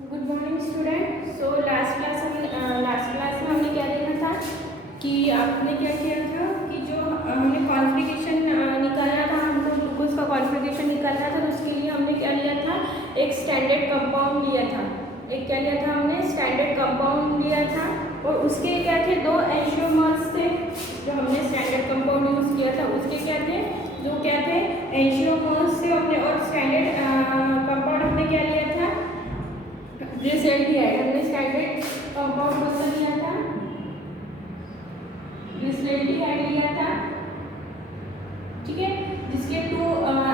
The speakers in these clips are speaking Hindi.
Good morning student. So last class में हमने क्या देखा था कि आपने क्या किया था कि जो हमने कॉन्फ़िगरेशन निकालना था, हमको ग्लूकोज का कॉन्फ़िगरेशन निकालना था, तो उसके लिए हमने क्या लिया था, एक स्टैंडर्ड कंपाउंड लिया था। एक क्या लिया था हमने, स्टैंडर्ड कंपाउंड लिया था, और उसके क्या थे, दो एंजियोमर्स थे जो हमने स्टैंडर्ड कंपाउंड यूज़ किया था। उसके क्या थे, जो क्या थे, एंजियोमर्स थे हमने, और स्टैंडर्ड कंपाउंड हमने क्या लिया था, ग्लिसरेल्डिहाइड। हमने स्टैंडर्ड कंपाउंड कौन सा लिया था, ग्लिसरेल्डिहाइड लिया था, ठीक है, जिसके टू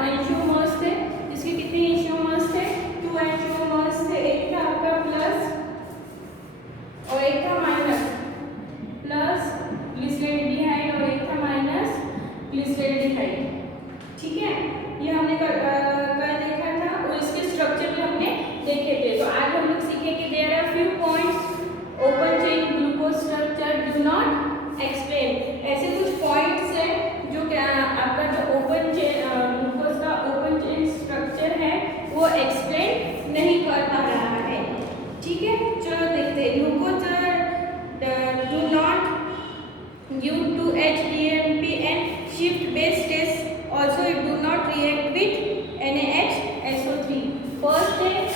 एंजियोमर्स थे। जिसके कितने एंजियोमर्स थे, टू एंजियोमर्स थे। एक था आपका प्लस और एक था माइनस, प्लस ग्लिसरेल्डिहाइड और एक था माइनस ग्लिसरेल्डिहाइड, ठीक है। ये हमने कल देखा था, और इसके स्ट्रक्चर भी हमने देखे थे। तो आज हम लोग सीखेंगे there are few points open chain glucose structure do not explain. ऐसे कुछ पॉइंट्स हैं जो क्या आपका जो ओपन चेन ग्लूकोज का ओपन चेन स्ट्रक्चर है वो एक्सप्लेन नहीं कर पा रहा है, ठीक है। चलो देखते हैं। Glucose do not give 2H DNP and shift base test. Also it do not react with NaHSO3. First is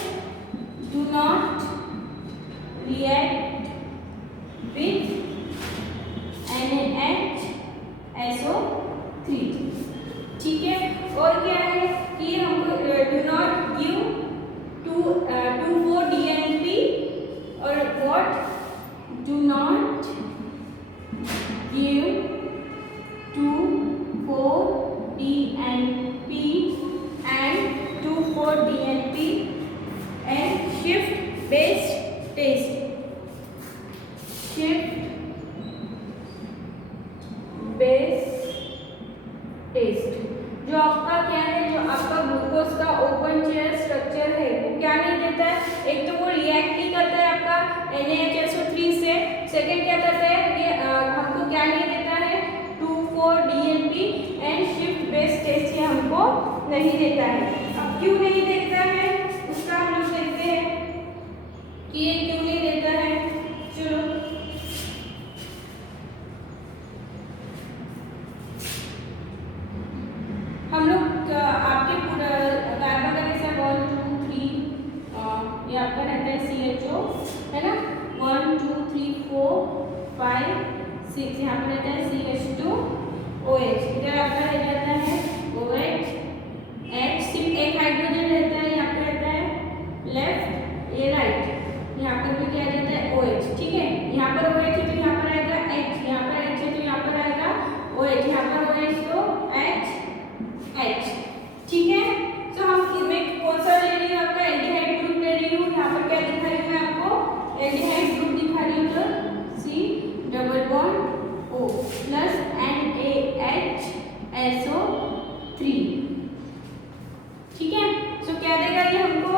do not react with NaHSO3, ठीक है। और क्या है कि हमको do not give 2,4-DNP और what do not give 2,4-DNP and 2,4-DNP and shift base test. Shift base test जो आपका क्या है, जो आपका ग्लूकोज का ओपन चेन स्ट्रक्चर है वो क्या नहीं देता है। एक तो वो रिएक्ट नहीं करता है आपका NaHSO3 से। सेकंड क्या करता है, ये हमको क्या नहीं देता है, 2,4-DNP and shift base test ये हमको नहीं देता है। अब क्यों नहीं देता है उसका हम लोग देखते हैं कि ये क्यों नहीं देता है। चलो हम लोग आपके पूरा कार्बन का कैसा 1 2 3 ये आपका रहता है CHO, है ना, 1 2 3 4 5 6, यहाँ पर रहता है CH2OH। इधर आपका रह जाता है OH, H सिर्फ एक हाइड्रोजन रहता है, यहाँ पे रहता है लेफ्ट, ये राइट। यहाँ पर भी क्या रहता है OH, ठीक है। यहाँ पर OH है तो यहाँ पर आएगा H, यहाँ पर H है तो यहाँ पर आएगा OH, यहाँ पर OH तो H, ठीक है। तो हम मैं कौन सा ले रही हूँ, आपका एल्डिहाइड ग्रुप ले रही हूँ। यहाँ पर क्या दिखा रही हूँ मैं आपको, एल्डिहाइड ग्रुप दिखा रही हूँ, तो C double bond O plus NaHSO3, ठीक है। तो क्या देगा ये हमको,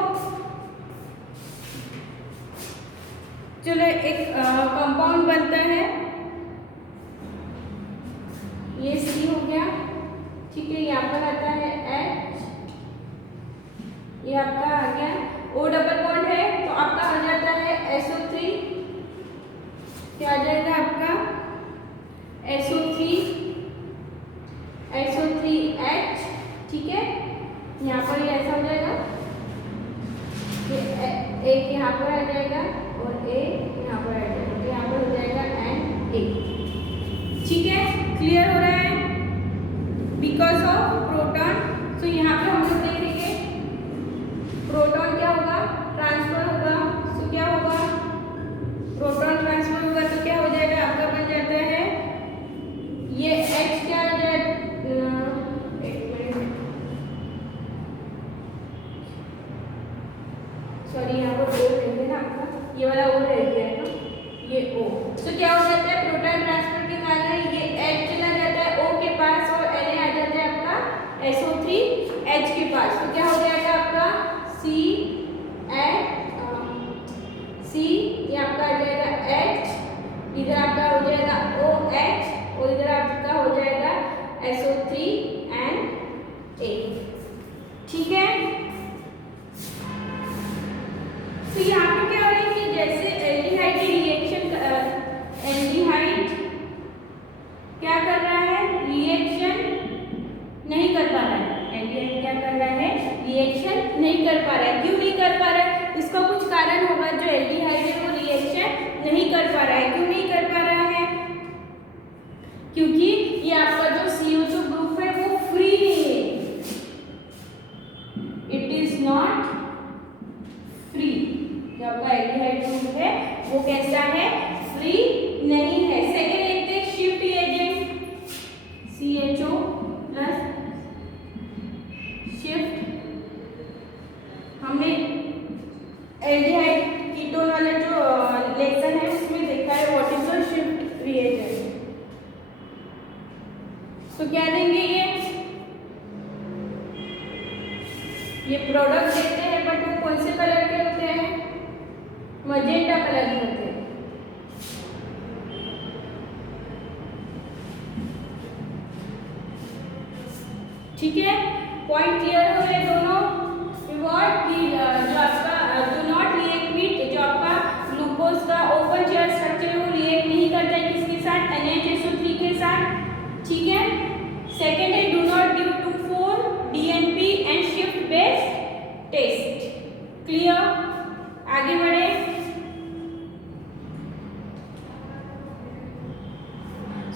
चलो एक कंपाउंड बनता है, ये C हो गया, ठीक है। यहाँ पर आता है H, ये आपका आ गया O डबल बॉन्ड है तो आपका आ जाता है SO3, क्या आ जाएगा आपका SO3H, ठीक है। यहाँ पर ये ऐसा हो जाएगा, एक यहाँ पर आ जाएगा और एक यहाँ पर आ जाएगा, यहाँ पर हो जाएगा Na, ठीक है। क्लियर हो रहा है, बिकॉज ऑफ प्रोटॉन। तो यहाँ पे हम लोग देखेंगे प्रोटॉन क्या होगा, ट्रांसफर होगा। तो क्या होगा, प्रोटॉन ट्रांसफर होगा तो क्या हो जाएगा, आपका बन जाता है ये H, क्या आ जाए, सॉरी यहाँ पर O रह गया ना आपका, ये वाला O रह गया है ना, ये O। तो क्या हो जाता है, प्रोटॉन ट्रांसफर के कारण ये H चला जाता है O के पास और Na आ जाता है आपका SO3H के पास। तो क्या हो जाएगा आपका C, ये आपका आ जाएगा H, इधर आपका हो जाएगा OH और इधर आपका हो जाएगा SO3 and A, ठीक है। तो यहाँ जो आपका एल्डिहाइड ग्रुप है वो कैसा है, फ्री नहीं है। सेकेंड देखते हैं shift reagent CHO plus shift. हमने एल्डिहाइड कीटोन वाला जो लेसन है उसमें देखा है what is the shift reagent. तो क्या देंगे ये प्रोडक्ट देते हैं बट वो कौन से कलर के होते हैं, मजेंटा कलर के होते हैं। ठीक है, पॉइंट क्लियर हो गए दोनों। रिवॉर्ड की जो आपका डू नॉट रिएक्ट विथ, जो आपका ग्लूकोज का ओपन चेयर स्ट्रक्चर है वो रिएक्ट नहीं करता है किसके साथ, NHSO3 के साथ। ठीक है, सेकेंड है do not give 2,4 DNP and shift based test. Clear, आगे बढ़े।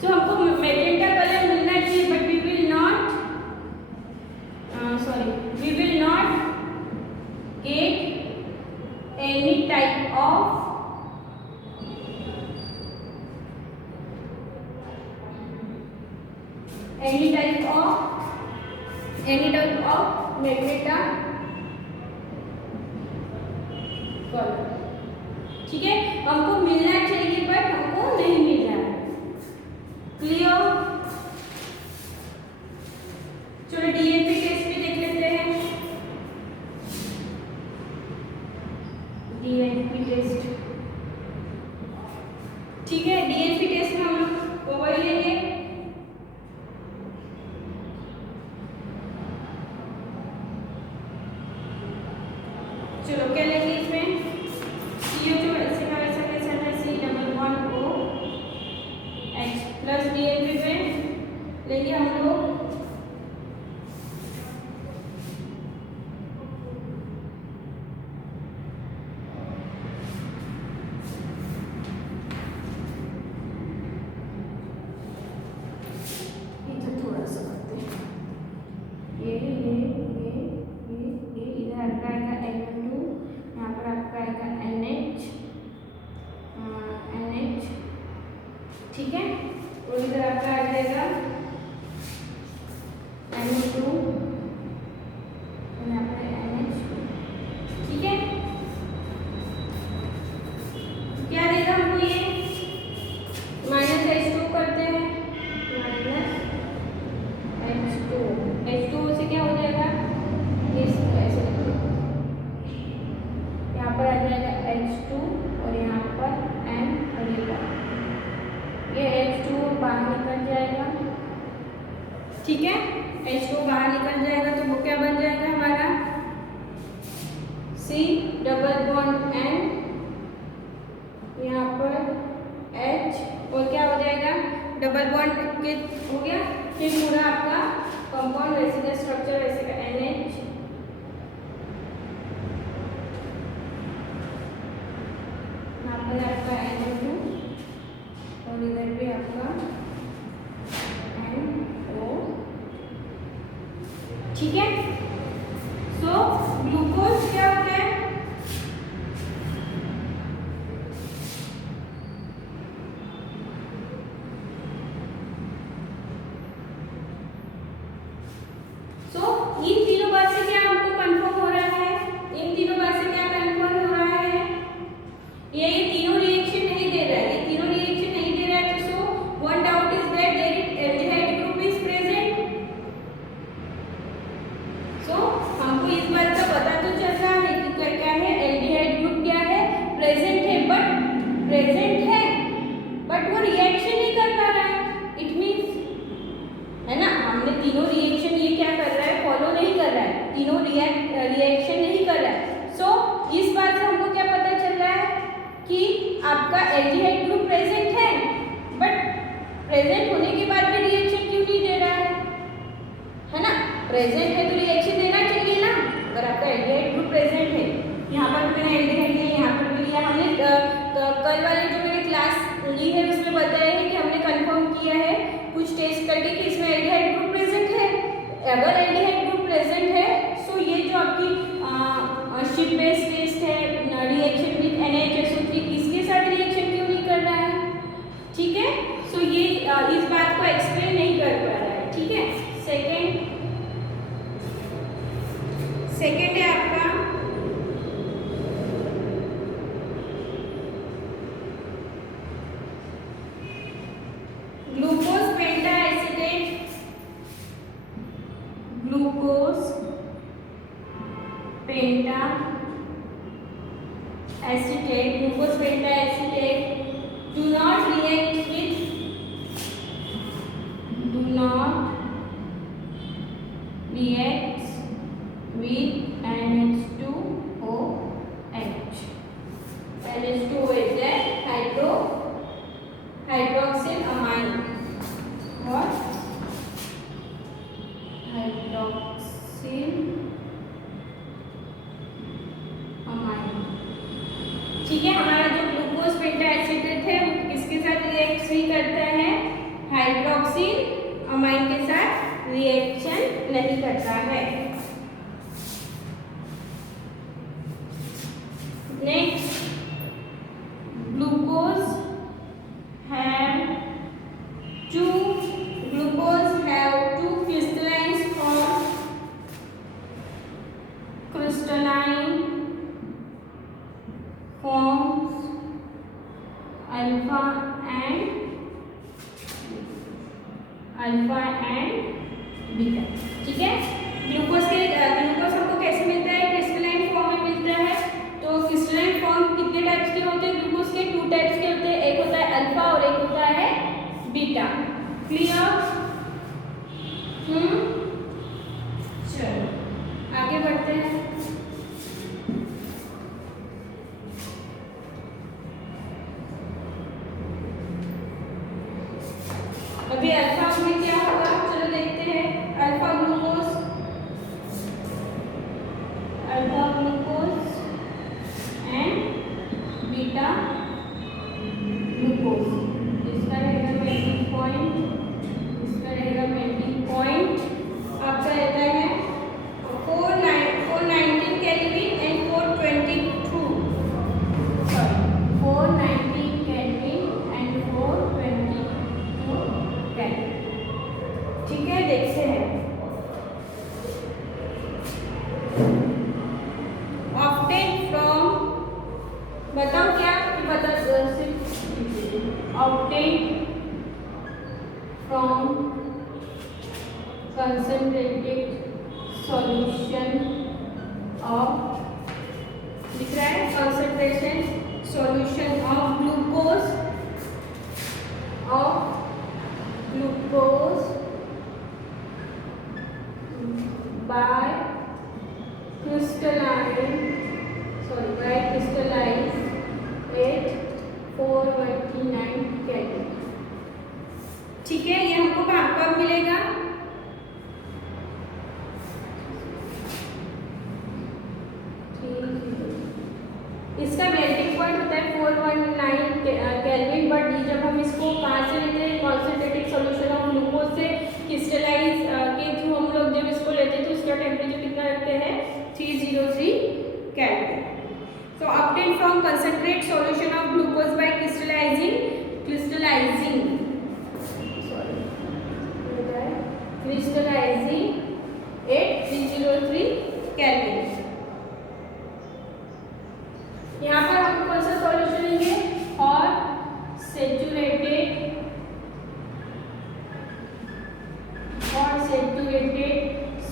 सो हमको मैजेंटा कलर मिलना चाहिए but we will not we will not get any type of magenta colour. ठीक है, हमको मिलना चाहिए बट हमको नहीं मिल रहा है। क्लियर, चलो डीएनपी टेस्ट भी देख लेते हैं। डीएनपी टेस्ट, ठीक है, डीएनपी टेस्ट में हम लोग वो वही लेंगे। चलो क्या लेंगे इसमें, CO2 वैसे का वैसा कैसा है, C++O H प्लस डीएनपी में लेंगे हम लोग ठीक है, और इधर आपका आ जाएगा NO2 और यहाँ पर NH। ठीक है, क्या देगा हमको ये, -H2 करते हैं, -H2 से क्या हो जाएगा, ऐसे यहाँ पर आ जाएगा H2 और यहाँ पर N और ये H2 बाहर निकल जाएगा। ठीक है, H2 बाहर निकल जाएगा तो वो क्या बन जाएगा हमारा C डबल बॉन्ड N, यहाँ पर H और क्या हो जाएगा डबल बॉन्ड के हो गया। फिर पूरा आपका कंपाउंड वैसे का स्ट्रक्चर वैसे का NH, यहाँ पर आपका NO2 और इधर भी आपका NO। ठीक है, सो ग्लूकोज क्या होता है, इन तीनों बात से क्या हमको कंफर्म हो रहा है, इन तीनों बात से क्या कंफर्म हो रहा है, ये तीनों रिएक्शन नहीं दे रहा है, ये तीनों रिएक्शन नहीं दे रहा है। तो so one doubt is that there aldehyde group is present. So हमको इस बात का पता तो चल रहा है कि क्या है, एल्डिहाइड ग्रुप क्या है, प्रेजेंट है, बट वो रिएक्शन नहीं कर पा रहा है। इट मींस है ना, हमने तीनों रिएक्शन ये क्या कर रहा है, फॉलो नहीं कर रहा है, तीनों रिएक्शन नहीं कर रहा है। सो इस बात से हमको क्या पता चल रहा है कि आपका एल्डिहाइड ग्रुप प्रेजेंट है, बट प्रेजेंट होने के बाद भी रिएक्शन क्यों नहीं दे रहा है ना, प्रेजेंट है तो रिएक्शन देना चाहिए ना। अगर आपका एल्डिहाइड ग्रुप प्रेजेंट है, यहाँ पर भी मैंने एल्डिहाइड लिया, यहाँ पर भी लिया, हमने कल वाले जो मैंने क्लास ली है उसमें बताया है कि हमने कंफर्म किया है कुछ टेस्ट करके कि इसमें एल्डिहाइड ग्रुप प्रेजेंट है। अगर एल्डिहाइड ग्रुप प्रेजेंट है सो ये जो आपकी शिफ्ट बेस्ड टेस्ट है, reaction acetate, glucose penta acetate do not react with NH2OH. NH2O is a hydroxyl amine. What? Hydroxyl amine. ठीक है, हमारा जो ग्लूकोज पेंटा एसीटेट है वो किसके साथ रिएक्ट भी करता है? हाइड्रोक्सिल अमाइन के साथ रिएक्शन नहीं करता है। Next, glucose have two crystalline forms alpha and beta. ठीक है, ग्लूकोज हमको कैसे मिलता है? क्रिस्टलाइन फॉर्म में मिलता है। तो क्रिस्टलाइन फॉर्म कितने टाइप्स के होते हैं? ग्लूकोज के 2 टाइप्स के होते हैं, एक होता है अल्फा और एक होता है बीटा। क्लियर? चलो आगे बढ़ते हैं। अभी अल्फा में क्या होगा, चलो देखते हैं। Alpha glucose and beta glucose. इसका रहेगा मेल्टिंग पॉइंट, इसका रहेगा मेल्टिंग पॉइंट आपका रहता है 419 kelvin and 419 kelvin and 422 kelvin. ठीक है, देखते हैं। ऑब्टेन फ्रॉम, बताओ क्या बता, obtain from concentrated solution of, लिख रहा है concentration solution of glucose by crystallized at 429 Kelvin। ठीक है, ये हमको कब मिलेगा? इसका मेल्टिंग पॉइंट होता है 419 केल्विन, बट जब हम इसको कहाँ से लेते हैं? कॉन्सेंट्रेटेड सॉल्यूशन ऑफ ग्लूकोज से क्रिस्टलाइज के थ्रू हम लोग जब इसको लेते हैं तो इसका टेम्परेचर कितना रखते हैं? 303 kelvin. So obtain from concentrate solution of glucose by crystallizing at 303 kelvin. यहाँ पर हम कौन सा सॉल्यूशन लेंगे? और सैचुरेटेड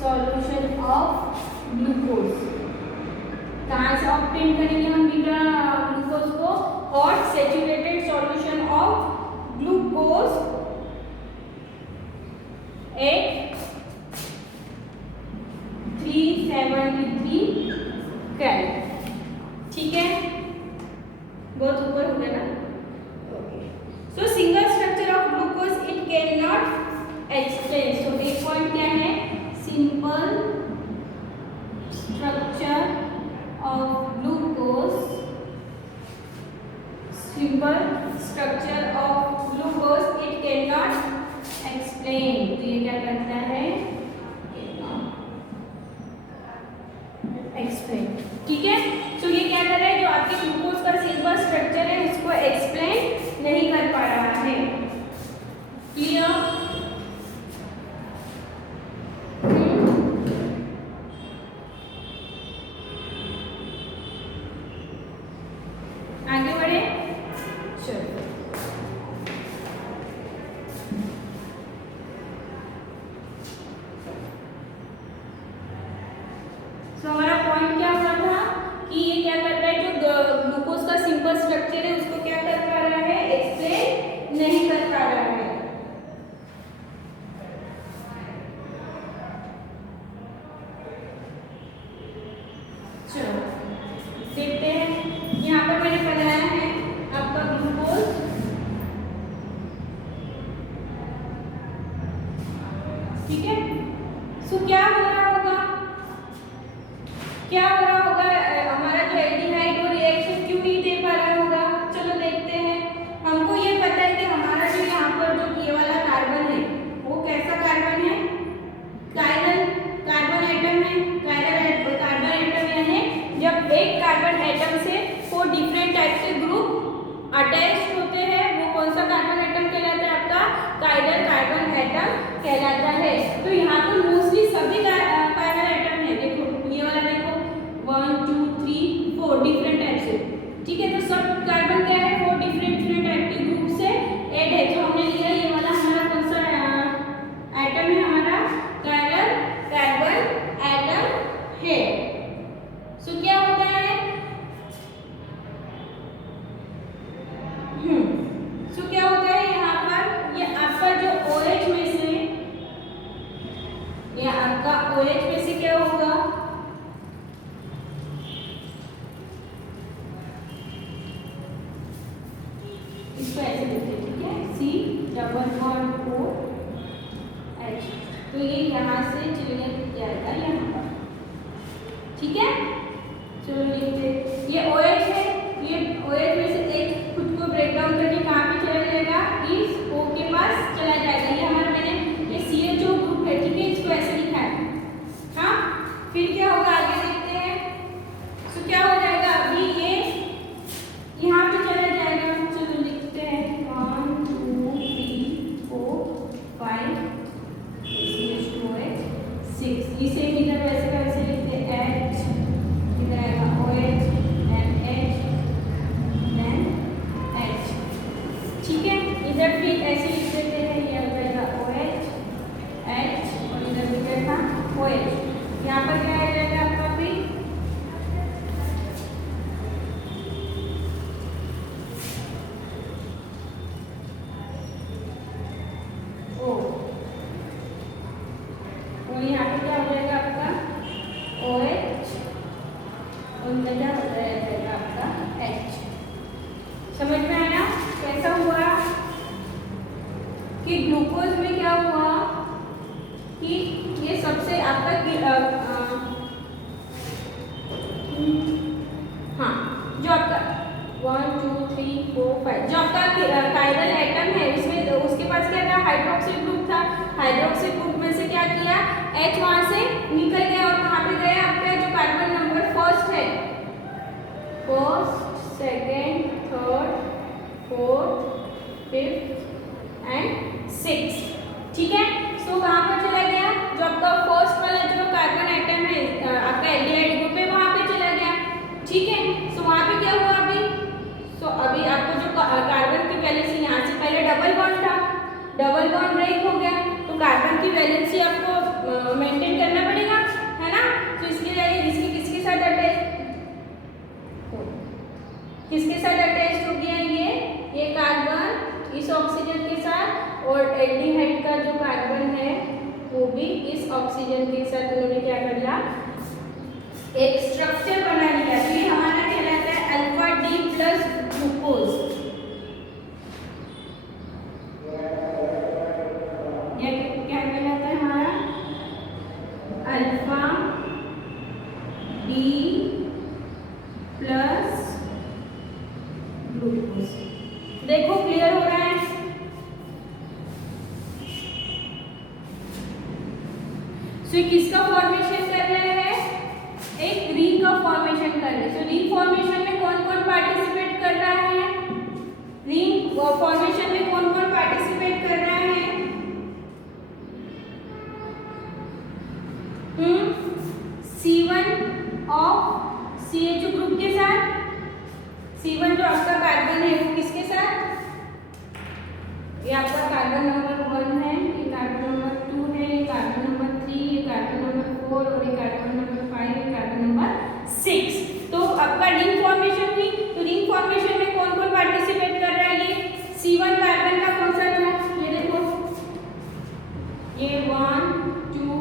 सॉल्यूशन ऑफ ग्लूकोज। कहाँ से ऑब्टेन करेंगे हम बीटा ग्लूकोज को? और saturated solution of glucose at 373 kelvin. ठीक है, बहुत ऊपर हो गया ना? Okay, so single structure of glucose it can not explain. So एक पॉइंट क्या है? Simple structure of glucose it can not explain. तो ये क्या करता है? एक्सप्लेन। ठीक है, तो ये क्या कर रहा है? जो आपके ग्लूकोज का सिंपल स्ट्रक्चर है उसको एक्सप्लेन नहीं कर पा रहा है। क्लियर? आगे बढ़े, चलो। तो हमारा पॉइंट क्या हुआ था? मैंने बनाया है आपका ग्लूकोज, ठीक है। सो क्या हो रहा होगा, क्या हो रहा होगा, हमारा जो एल्डिहाइड वो रिएक्शन क्यों नहीं दे पा रहा होगा, चलो देखते हैं। हमको ये पता है कि हमारा जो यहाँ पर जो ये वाला कार्बन है वो कैसा कार्बन है, कायरल कार्बन एटम है। कायरल कार्बन एटम यानी जब एक कार्बन एटम से 4 डिफरेंट टाइप के ग्रुप अटैच्ड होते हैं वो कौन सा कार्बन एटम कहलाता है, आपका कायरल कार्बन एटम कहलाता है। तो यहाँ पर मोस्टली सभी कायरल एटम है, देखो ये वाला देखो 1 2 3 4 डिफरेंट टाइप से, ठीक है। तो सब कार्बन क्या है, 4 डिफरेंट टाइप के ग्रुप से ऐड है। तो हमने लिया ये वाला हमारा कौन सा एटम है, हमारा कायरल कार्बन एटम है। सो क्या होता है, सो क्या होता है यहाँ पर, ये आपका जो OH में से, ये आपका OH में से क्या होगा, इसको ऐसे लिखते हैं, ठीक है, C डबल बॉन्ड OH। तो ये यहाँ से चले जाएगा यहाँ पर, ठीक है। चलो लिखते, ये OH है, ये OH में से एक खुद को ब्रेक डाउन करके कहाँ पे चला जाएगा, इस O के पास चला जाएगा। ये हमारा मैंने ये CHO ग्रुप है, ठीक है, इसको ऐसे लिखा है। हाँ, फिर क्या होगा आगे देखते हैं। सो क्या हो जाएगा, अभी ये यहाँ पे चला जाएगा, चलो लिखते हैं 1 2 3 4 5 CH2OH 6। इसे इधर वैसे का वैसे लिखते हैं, H इधर आएगा OH and H then H, ठीक है। इधर भी ऐसे लिख देते हैं, ये हो जाएगा OH H और इधर भी क्या था OH। यहाँ पर क्या आ जाएगा आपका भी O, और यहाँ पे क्या हो जाएगा आपका OH और इधर क्या हो जाएगा आपका H। समझ में आया कैसा हुआ कि ग्लूकोज में क्या हुआ कि ये सबसे आपका हाँ, जो आपका 1 2 3 4 5 जो आपका कायरल एटम है उसमें उसके पास क्या था, हाइड्रोक्सिल ग्रुप था। हाइड्रोक्सिल ग्रुप में से क्या किया, H वहां से निकल गया और कहाँ पे गया, आपका जो कार्बन नंबर फर्स्ट है, first second third fourth fifth and six, ठीक है। सो कहाँ पर चला गया, जो आपका फर्स्ट वाला जो कार्बन एटम है आपका एल्डिहाइड ग्रुप है वहाँ पे चला गया, ठीक है। सो वहाँ पे क्या हुआ अभी, सो अभी आपको जो कार्बन की वैलेंसी यहाँ से पहले डबल बॉन्ड था, डबल बॉन्ड ब्रेक हो गया, तो कार्बन की वैलेंसी आपको मेंटेन करना पड़ेगा, है ना। तो इसके लिए इसकी किसके साथ अटैच, किसके साथ अटैच हो गया, ये कार्बन इस ऑक्सीजन के साथ और एल्डिहाइड का जो कार्बन है वो भी इस ऑक्सीजन के साथ उन्होंने क्या कर लिया, एक स्ट्रक्चर बना लिया। तो ये हमारा कहलाता है अल्फा डी प्लस ग्लूकोज। ये क्या कहलाता है हमारा अल्फा डी प्लस ग्लूकोज। देखो क्लियर हो रहा है। सो किसका फॉर्मेशन कर रहे हैं, एक रिंग का फॉर्मेशन कर रहे हैं। सो रिंग फॉर्मेशन में कौन कौन पार्टिसिपेट कर रहा है, रिंग फॉर्मेशन में कौन कौन पार्टिसिपेट कर रहा है, C1 ऑफ CH ग्रुप के साथ, C1 जो आपका कार्बन है वो किसके साथ, ये आपका कार्बन नंबर 1 है, ये कार्बन नंबर 2 है, ये कार्बन नंबर 3, ये कार्बन नंबर 4 और ये कार्बन नंबर 5, ये कार्बन नंबर 6। तो आपका रिंग फॉर्मेशन हुई। तो रिंग फॉर्मेशन में कौन कौन पार्टिसिपेट कर रहा है, ये C1 कार्बन का कौन सा था, ये देखो, ये 1 2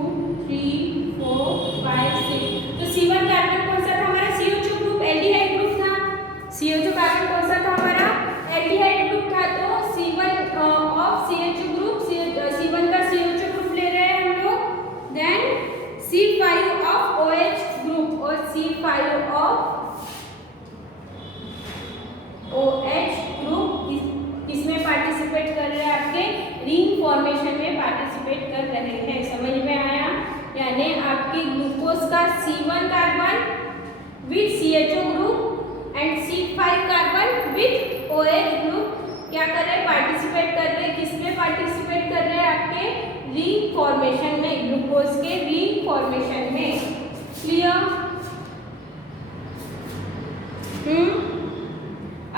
3 4 5 6। तो C1 कार्बन कौन सा था, हमारा CH2 ग्रुप एल्डिहाइड ग्रुप था। CH2 OH ग्रुप किसमें पार्टिसिपेट कर रहे हैं, आपके रिंग फॉर्मेशन में पार्टिसिपेट कर रहे हैं। समझ में आया? यानी आपके ग्लूकोज का C1 carbon with CHO group and C5 carbon with OH group क्या कर रहे हैं, पार्टिसिपेट कर रहे हैं। किसमें पार्टिसिपेट कर रहे हैं, आपके रिंग फॉर्मेशन में, ग्लूकोज के रिंग फॉर्मेशन में। क्लियर?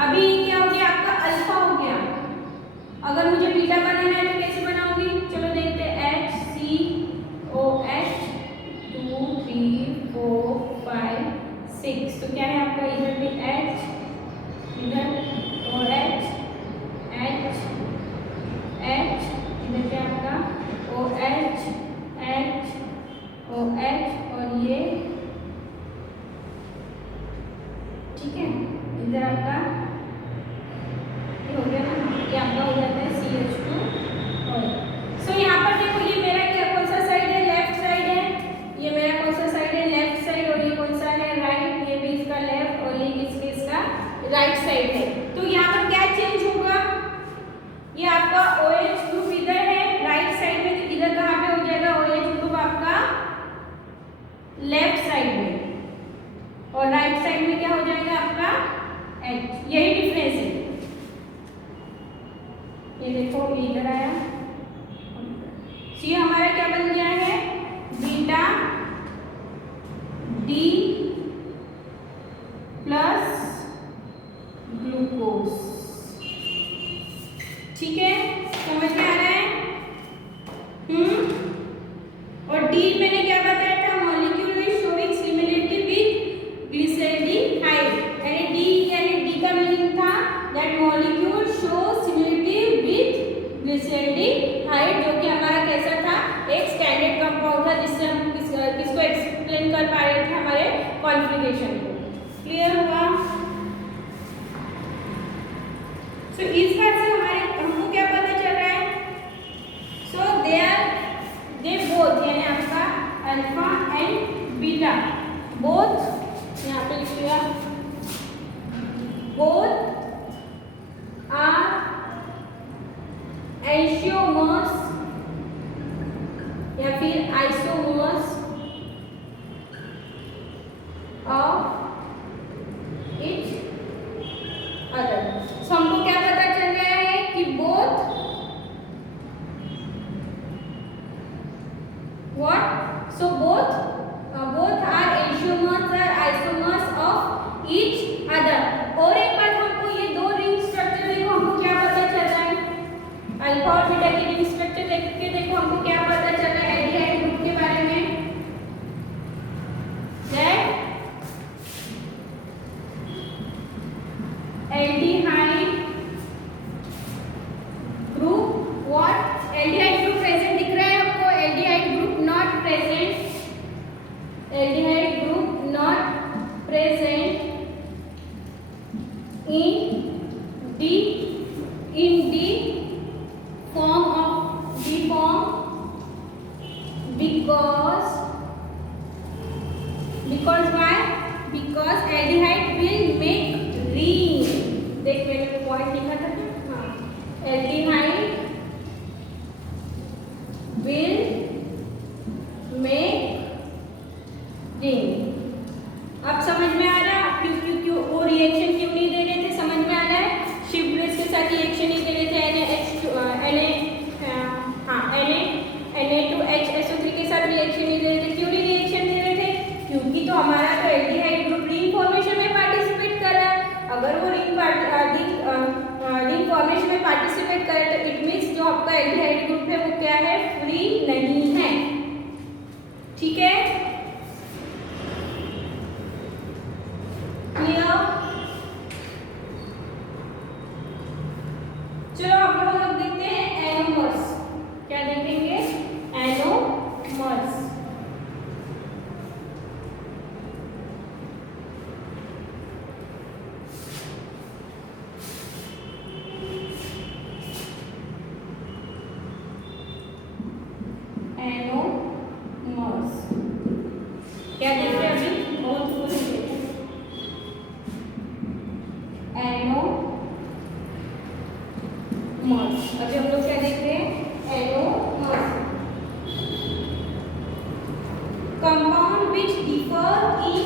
अभी क्या हो गया, आपका अल्फा हो गया। अगर मुझे बीटा बनाना है तो कैसे बनाऊंगी, चलो देखते हैं। HCOH 2 3 4 5 6, तो क्या है आपका, इधर भी H, इधर OH, H, H, इधर क्या आपका OH, H, OH, और ये ठीक है, इधर आपका ये हो गया ना, ये आपका हो जाता है CH2 और सो यहाँ पर देखो, ये मेरा क्या कौन सा साइड है, लेफ्ट साइड है। ये मेरा कौन सा साइड है, लेफ्ट साइड, और ये कौन सा है, राइट। ये भी इसका लेफ्ट और ये इसका राइट साइड है। तो यहाँ पर क्या चेंज होगा, ये आपका OH ग्रुप इधर है राइट साइड में, तो इधर कहाँ पे हो जाएगा, OH ग्रुप आपका लेफ्ट साइड में, और राइट साइड में क्या हो जाएगा आपका H। यही डिफरेंस है। ये देखो इधर आया, ये हमारा क्या बन गया है, बीटा D प्लस ग्लूकोज। ठीक है, समझ में आ रहा है? और D मैंने क्या बताया था, molecule which showing similarity with glyceraldehyde, यानी D का मीनिंग था that molecule show similarity with glyceraldehyde, जो कि हमारा कैसा था, एक स्टैंडर्ड कंपाउंड था, जिससे हम किसको एक्सप्लेन कर पा रहे थे, हमारे कॉन्फ़िगरेशन को। क्लियर हुआ? सो इस बात से हमको क्या पता चल रहा है, सो दे बोथ, यानी आपका अल्फा एंड बीटा बोथ, यहाँ पे लिख लिया, बोथ आर एंशियोमर्स या फिर isomers of each other. So हमको क्या पता चल रहा है कि both what, so both are enantiomers और आइसोमर्स ऑफ इच अदर। और एक बात, हमको ये दो रिंग स्ट्रक्चर देखो, हमको क्या पता चल रहा है, अल्फा और बीटा की रिंग स्ट्रक्चर देख के देखो हमको क्या पता चल रहा है एल्डिहाइड ग्रुप के बारे में, that aldehyde group, what, aldehyde group present दिख रहा है आपको, aldehyde group not present, aldehyde group not present in D form because why, because aldehyde will make ring। देख मैंने पॉइंट लिखा था ना, हाँ, aldehyde will make ring। अब समझ में आ रहा है क्यों वो रिएक्शन क्यों नहीं दे रहे थे, समझ में आ रहा है, शिफ्ट बेस के साथ रिएक्शन नहीं दे रहे थे, Na2HSO3 के साथ रिएक्शन नहीं दे रहे थे। क्यों नहीं रिएक्शन दे रहे थे, क्योंकि तो हमारा तो एल्डिहाइड ग्रुप रिंग फॉर्मेशन में पार्टिसिपेट कर रहा है। अगर वो रिंग फॉर्मेशन में पार्टिसिपेट करे तो इट मीन्स जो आपका एल्डिहाइड ग्रुप है वो क्या है, फ्री नहीं है। ठीक है, चलो अब हम लोग देखते हैं एनोमर्स। क्या देखेंगे, एनोमर्स। एनोमर्स क्या देख रहे हैं अभी, बहुत कुछ एनो एनोमर्स। अभी हम लोग क्या देख रहे हैं? Anomers, compound which differ in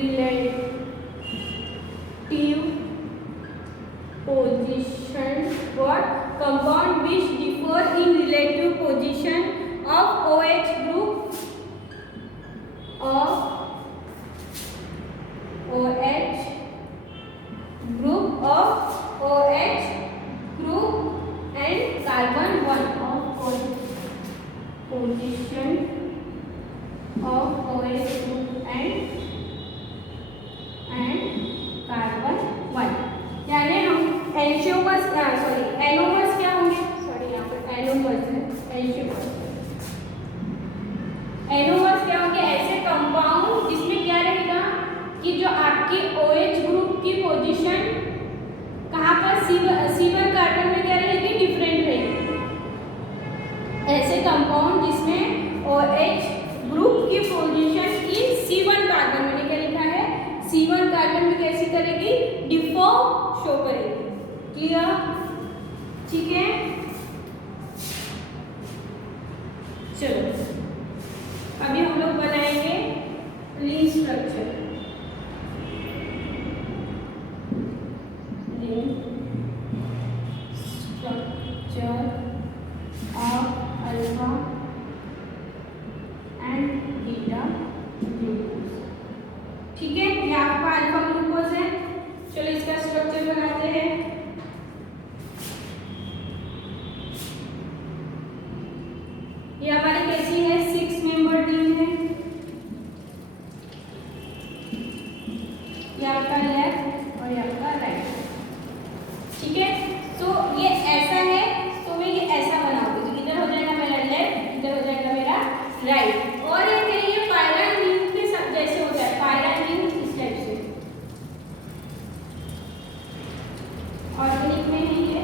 relative position, what? Compound which differ in relative position of OH group and carbon 1 of position of OH group and carbon 1। यानी हम एनोमर्स क्या होंगे? यहाँ पर एनोमर्स क्या होंगे? ऐसे कंपाउंड जिसमें क्या रहेगा कि जो आपकी OH ग्रुप की पोजीशन कहाँ पर C1 कार्बन में क्या रहेगी? डिफरेंट रहेगी। ऐसे कंपाउंड जिसमें OH ग्रुप की पोजीशन इन C1 कार्बन, मैंने क्या लिखा है? C1 कार्बन में कैसी करेगी? डिफर शो करेगी। क्लियर? ठीक है, चलो अभी हम लोग बनाएंगे ring structure. Of alpha and beta glucose. ठीक है, ये आपका अल्फा ग्लूकोज है। चलो इसका स्ट्रक्चर बनाते हैं। ये हमारी कैसी है? 6 मेंबर टीम है। ये आपका लेफ्ट और ये आपका राइट। ठीक है, तो ये ऐसा है तो मैं ये ऐसा बनाऊंगी, तो इधर हो जाएगा मेरा लेफ्ट, इधर हो जाएगा मेरा राइट। और ये पायरन रिंग के साथ जैसे होता है, पायरन रिंग इस टाइप से ऑर्गेनिक में है। ये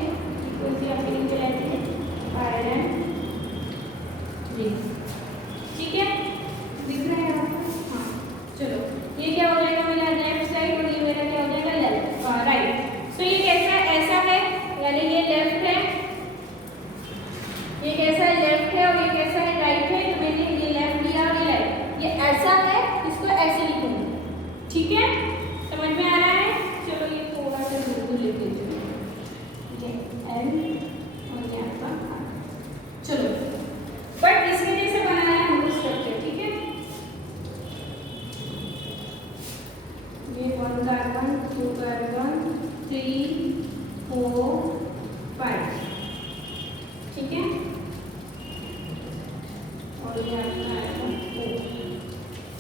कौन सी आपके नीचे रहती है? पायरन रिंग। ठीक है, दिख रहा है आपको? हाँ, चलो ये क्या हो जाएगा? मेरा लेफ्ट साइड और ये मेरा क्या हो जाएगा? Left right. तो ये कैसा है? ऐसा है, यानी ये लेफ्ट है, ये कैसा है? लेफ्ट है, और ये कैसा है? राइट है। तो मैंने ये लेफ्ट लिया और ये राइट, ये ऐसा है, इसको ऐसे लिखूंगी। ठीक है, समझ में आ रहा है? चलो ये थोड़ा सा दूर लेके चलो, ये एल और ये आपका आर। चलो बट इसके जैसे बनाना है हमको स्ट्रक्चर। ठीक है, ये 1 कार्बन 2 कार्बन 3 4 5। ठीक है, और ये आपका आएगा 4।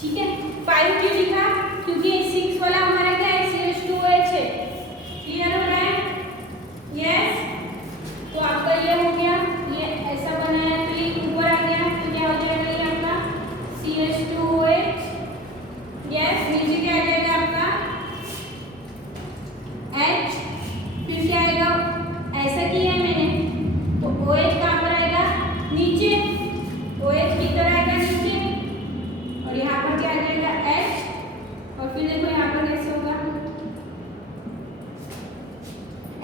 ठीक है, 5 क्यों लिखा? क्योंकि 6 वाला हमारा क्या है? CH2OH है। क्लियर हो रहा है? यस। तो आपका ये हो गया, ये ऐसा बनाया तो ये ऊपर आ गया, तो क्या हो जाएगा? ये आपका CH2OH। यस, नीचे क्या आ जाएगा आपका? H। फिर क्या आएगा? ऐसा किया है मैंने, तो OH कहाँ पर आएगा? नीचे। OH किधर आएगा? नीचे। और यहाँ पर क्या आ जाएगा? H। और फिर देखो यहाँ पर कैसे होगा?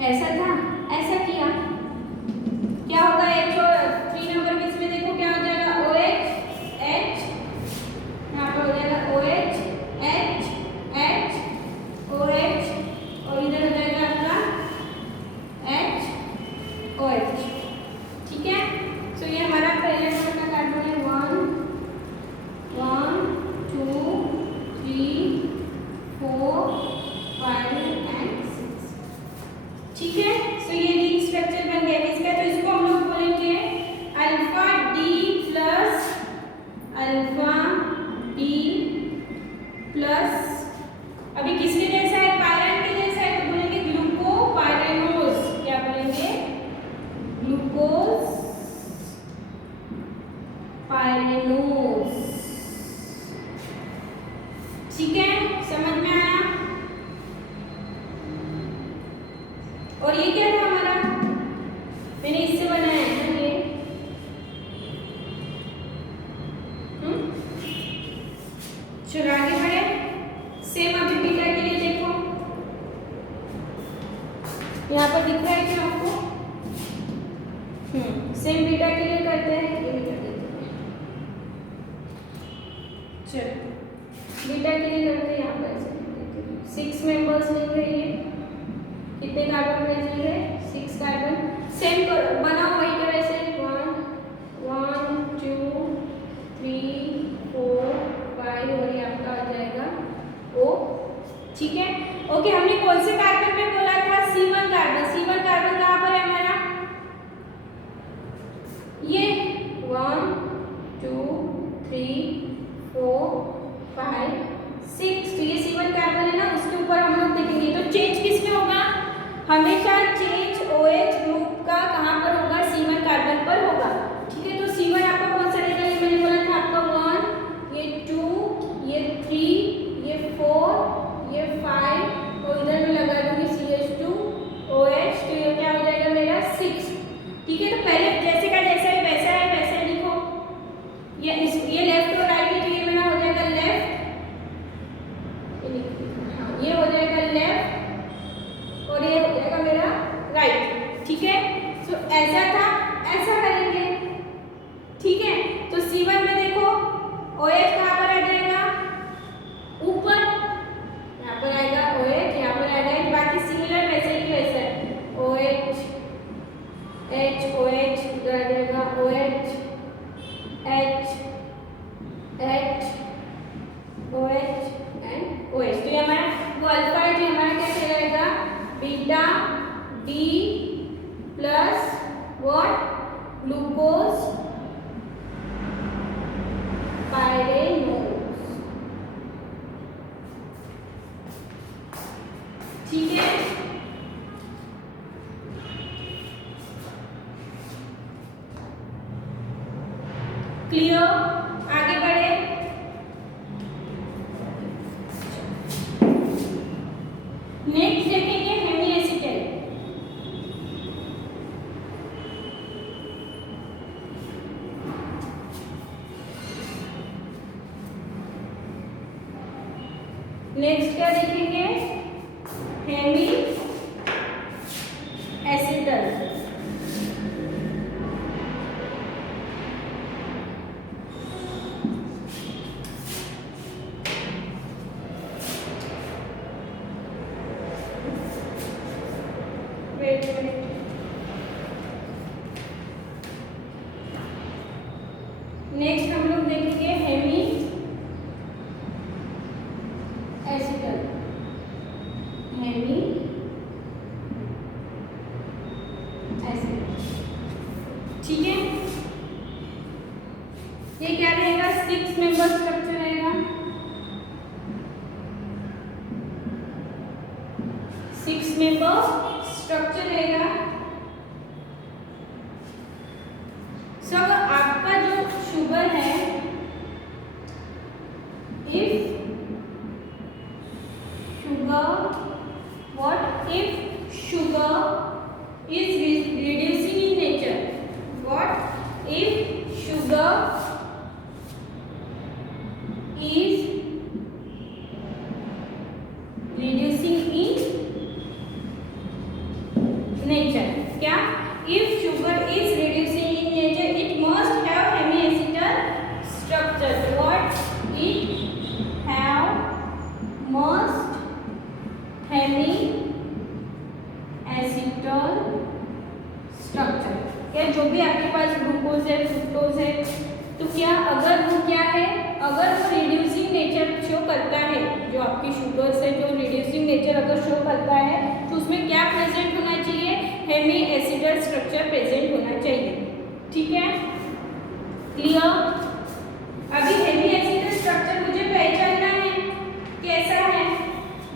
ऐसा था, ऐसा किया, क्या होगा? H और 3 नंबर के इसमें देखो क्या हो जाएगा? OH H, यहाँ पर हो जाएगा OH H H OH, और इधर हो जाएगा आपका H OH। ठीक है, तो ये हमारा पहले नंबर का कार्बन है 1 2 3 4 5 एंड 6। ठीक है, तो ये रिंग स्ट्रक्चर बन गया इसका। तो इसको हम लोग बोलेंगे अल्फा डी प्लस। अभी किसके जैसा है? पायरन के जैसा है, तो बोलेंगे ग्लूकोपायरेनोज। क्या बोलेंगे? Glucose pyranose. ठीक है, समझ में आया? और ये क्या था हमारा? मैंने इससे बनाया पर दिख रहा है क्या आपको? सेम बीटा के लिए करते हैं, ये भी कर देते हैं। चलो बीटा के लिए करते हैं, यहाँ पर 6 मेंबर्स लेंगे। ये कितने कार्बन भेजेंगे? 6 कार्बन। सेम बनाओ वही तरह से 1 2 3 4 5 और ये आपका आ जाएगा O। ठीक है, ओके। हमने कौन से कार्बन में बोला था? C1 carbon. C1 कार्बन कहाँ पर है हमारा? ये 1 2 3 4 5 6, तो ये C1 कार्बन है ना, उसके ऊपर हम लोग देखेंगे। तो चेंज किसमें होगा? हमेशा चेंज OH ग्रुप का कहाँ पर होगा? C1 कार्बन पर होगा। ठीक है, तो C1 आपका कौन सा रहेगा? ये मैंने बोला था आपका 1, ये 2, ये 3, ये 4, ये 5 और इधर मैं लगा दूंगी CH2OH, तो ये क्या हो जाएगा मेरा 6। ठीक है, तो पहले जैसे का जैसा है वैसा है, वैसे लिखो। ये लेफ्ट और राइट है, तो ये मेरा हो जाएगा लेफ्ट, ये हो जाएगा लेफ्ट और ये हो जाएगा मेरा राइट। ठीक है, सो ऐसा था, ऐसा करेंगे। ठीक है, तो C1 में देखो OH कहाँ पर आ जाएगा? ऊपर, यहाँ पर आएगा OH, यहाँ पर आएगा H। बाकी सिमिलर वैसे ही वैसे है, OH H OH, इधर आ जाएगा OH H H OH and OH। तो ये हमारा वो अल्फा है, जो हमारा क्या कहलाएगा? Beta D plus what? Glucose pyranose. ठीक है, क्लियर? आगे बढ़े। नेक्स्ट देखेंगे हेमी एसिटल। नेक्स्ट क्या देखेंगे? Hemy acetal. नेक्स्ट हम लोग देखेंगे हेमी एसिटल। Hemy acetal. ठीक है, ये क्या रहेगा? 6 मेंबर स्ट्रक्चर रहेगा। 6 मेंबर स्ट्रक्चर रहेगा। सो आपका जो शुगर है, if sugar, what if sugar is reducing in nature? What if sugar is reducing in nature? क्या? If sugar is reducing in nature, it must have hemiacetal structure. What? It have must hemiacetal structure. क्या जो भी आपके पास ग्लूकोज है, फ्रुक्टोज है, तो क्या अगर वो क्या है, अगर वो रिड्यूसिंग नेचर शो करता है, जो आपकी शुगर से जो रिड्यूसिंग नेचर अगर शो करता है, तो उसमें क्या प्रेजेंट होना चाहिए? हेमी एसिटल स्ट्रक्चर प्रेजेंट होना चाहिए। ठीक है, क्लियर? अभी हेमी एसिटल स्ट्रक्चर मुझे पहचानना है कैसा है।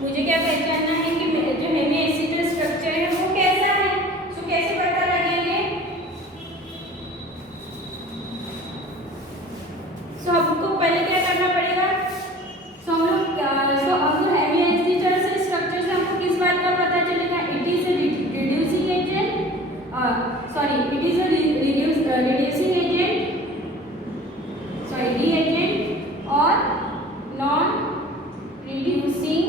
मुझे क्या पहचानना है कि जो हेमी एसिटल स्ट्रक्चर है वो कैसा है। सो कैसे पता लगेंगे? सो हमको पहले क्या करना पड़ेगा? सो हम लोग हेमी एसिटल से स्ट्रक्चर से हमको किस बात का पता चलेगा? It is a reducing agent, sorry it is a reducing agent, sorry reagent, और नॉन रिड्यूसिंग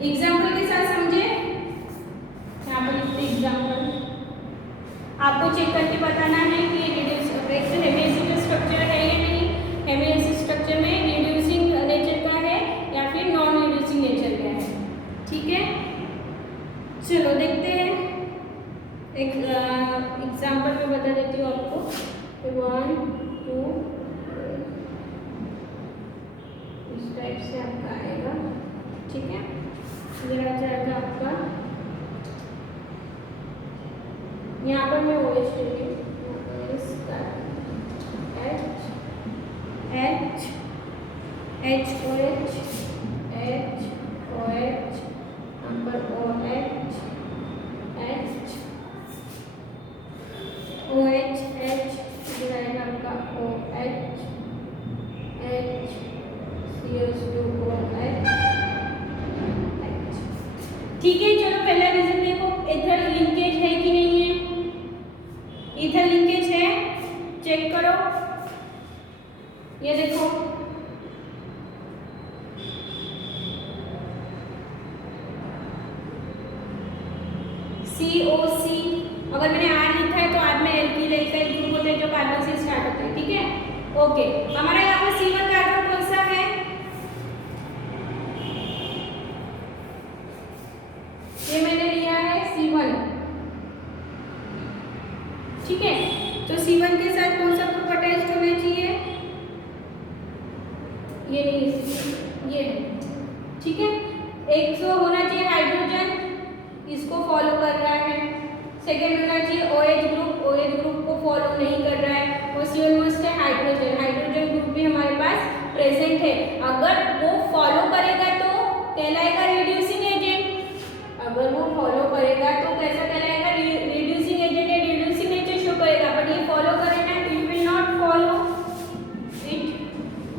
एग्जाम्पल के साथ समझे। यहाँ पर लिखते एग्जाम्पल, आपको चेक करके बताना है कि हेमी एसिड स्ट्रक्चर है या नहीं, हेमी एसिड स्ट्रक्चर में रिड्यूसिंग नेचर का है या फिर नॉन रिड्यूसिंग नेचर का है। ठीक है, चलो देखते हैं। एक एग्जाम्पल में बता देती हूँ आपको। 1 2 इस टाइप से आपका आएगा। ठीक है, ये आ जाएगा आपका, यहाँ पर मैं OH ले रही हूँ, HOH नंबर OH जाएगा आपका OH CH2OH। ठीक है, चलो पहला रीजन देखो, इथर लिंकेज है कि नहीं है। इथर लिंकेज है, चेक करो। ये देखो COC, अगर मैंने R लिखा है तो R में एल्किल एल्काइल ग्रुप होते हैं जो कार्बन से स्टार्ट होते हैं। ठीक है, ओके। हमारा यहाँ पर C1 कार्बन कौन सा है, ये मैंने लिया है C1। ठीक है, तो C1 के साथ कौन सा ग्रुप अटैच होना चाहिए, ये नहीं, ये है। ठीक है, एक तो होना चाहिए हाइड्रोजन, इसको फॉलो कर रहा है। सेकेंड होना चाहिए OH ग्रुप को फॉलो नहीं कर रहा है। और C1 मस्ट है हाइड्रोजन ग्रुप भी हमारे पास प्रेजेंट है। अगर वो फॉलो करेगा तो कहलाएगा रिड्यूसिंग एजेंट, अगर वो फॉलो करेगा तो कैसा कहलाएगा, रिड्यूसिंग एजेंट है, रिड्यूसिंग नेचर शो करेगा। बट ये फॉलो करेगा, it will not follow, it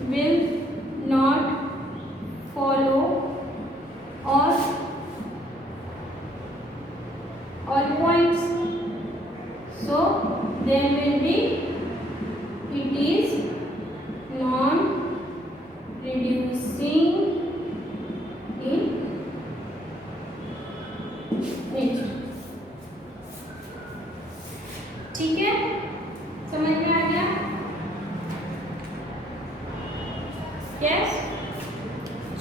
will not follow all points, so there will be, it is non reducing in nature। ठीक है, समझ में आ गया? यस,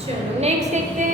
चलो नेक्स्ट देखते हैं।